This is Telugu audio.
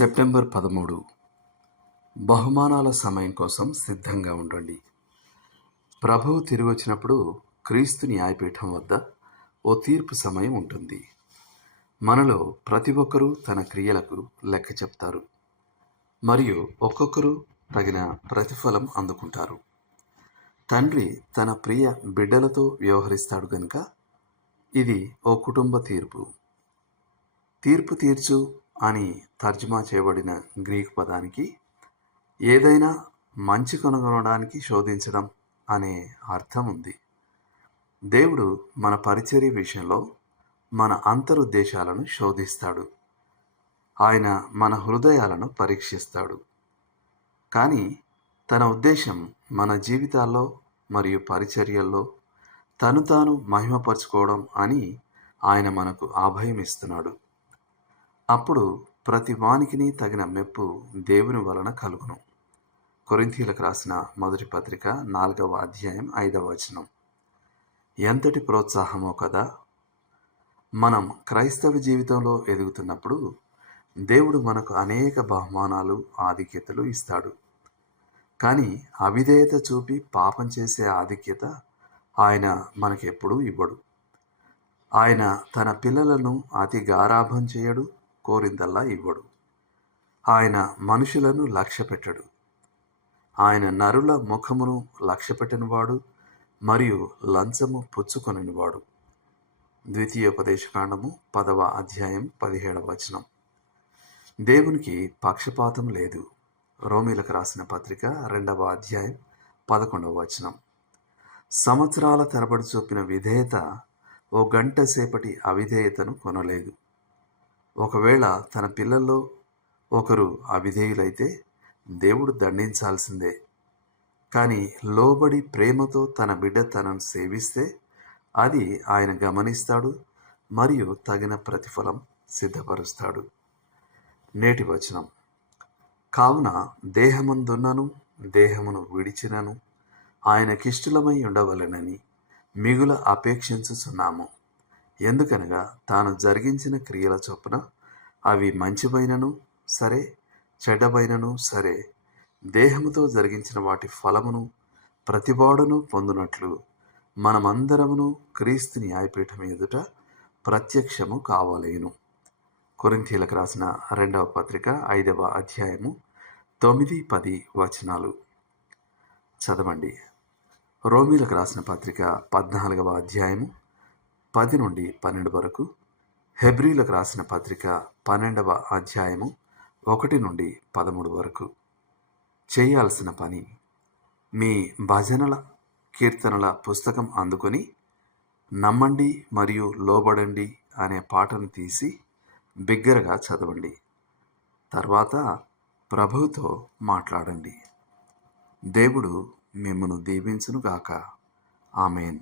సెప్టెంబర్ పదమూడు. బహుమానాల సమయం కోసం సిద్ధంగా ఉండండి. ప్రభువు తిరిగి వచ్చినప్పుడు క్రీస్తు న్యాయపీఠం వద్ద ఓ తీర్పు సమయం ఉంటుంది. మనలో ప్రతి ఒక్కరూ తన క్రియలకు లెక్క చెప్తారు. మరియు ఒక్కొక్కరు తగిన ప్రతిఫలం అందుకుంటారు. తండ్రి తన ప్రియ బిడ్డలతో వ్యవహరిస్తాడు గనుక ఇది ఓ కుటుంబ తీర్పు. తీర్పు తీర్చు అని తర్జుమా చేయబడిన గ్రీక్ పదానికి ఏదైనా మంచి కనుగొనడానికి శోధించడం అనే అర్థం ఉంది. దేవుడు మన పరిచర్య విషయంలో మన అంతరుద్దేశాలను శోధిస్తాడు. ఆయన మన హృదయాలను పరీక్షిస్తాడు. కానీ తన ఉద్దేశం మన జీవితాల్లో మరియు పరిచర్యల్లో తను తాను మహిమపరచుకోవడం అని ఆయన మనకు అభయం ఇస్తున్నాడు అప్పుడు ప్రతి వానికిని తగిన మెప్పు దేవుని వలన కలుగును. కొరింథీలకు రాసిన మొదటి పత్రిక నాలుగవ అధ్యాయం ఐదవ వచనం. ఎంతటి ప్రోత్సాహమో కదా! మనం క్రైస్తవ జీవితంలో ఎదుగుతున్నప్పుడు దేవుడు మనకు అనేక బహుమానాలు ఆధిక్యతలు ఇస్తాడు. కానీ అవిధేయత చూపి పాపం చేసే ఆధిక్యత ఆయన మనకెప్పుడూ ఇవ్వడు. ఆయన తన పిల్లలను అతి గారాభం చేయడు కోరిందల్లా ఇవ్వడు. ఆయన మనుషులను లక్ష్యపెట్టడు. ఆయన నరుల ముఖమును లక్ష్యపెట్టినవాడు మరియు లంచము పుచ్చుకొనివాడు ద్వితీయోపదేశకాండము పదవ అధ్యాయం పదిహేడవ వచనం. దేవునికి పక్షపాతం లేదు. రోమిలకు రాసిన పత్రిక రెండవ అధ్యాయం పదకొండవ వచనం. సంవత్సరాల తరబడి చూపిన విధేయత ఓ గంట సేపటి అవిధేయతను కొనలేదు. ఒకవేళ తన పిల్లల్లో ఒకరు అవిధేయులైతే దేవుడు దండించాల్సిందే. కానీ లోబడి ప్రేమతో తన బిడ్డ తనను సేవిస్తే అది ఆయన గమనిస్తాడు మరియు తగిన ప్రతిఫలం సిద్ధపరుస్తాడు. నేటి వచనం. కావున దేహమందున్నను దేహమును విడిచినను ఆయనకిష్టులమై ఉండవలెనని మిగుల అపేక్షించుచున్నాము. ఎందుకనగా తాను జరిగించిన క్రియల చొప్పున అవి మంచివైనను సరే చెడ్డవైనను సరే దేహముతో జరిగించిన వాటి ఫలమును ప్రతివాడును పొందునట్లు మనమందరమును క్రీస్తు న్యాయపీఠం ఎదుట ప్రత్యక్షము కావలేను. కొరింథీలకు రాసిన రెండవ పత్రిక ఐదవ అధ్యాయము తొమ్మిది పది వచనాలు. చదవండి. రోమిలకు రాసిన పత్రిక పద్నాలుగవ అధ్యాయము పది నుండి పన్నెండు వరకు హెబ్రిలకు రాసిన పత్రిక పన్నెండవ అధ్యాయము ఒకటి నుండి పదమూడు వరకు. చేయాల్సిన పని మీ భజనల కీర్తనల పుస్తకం అందుకొని నమ్మండి మరియు లోబడండి అనే పాటను తీసి బిగ్గరగా చదవండి. తర్వాత ప్రభువుతో మాట్లాడండి. దేవుడు మిమ్మను దీవించునుగాక. ఆమెన్.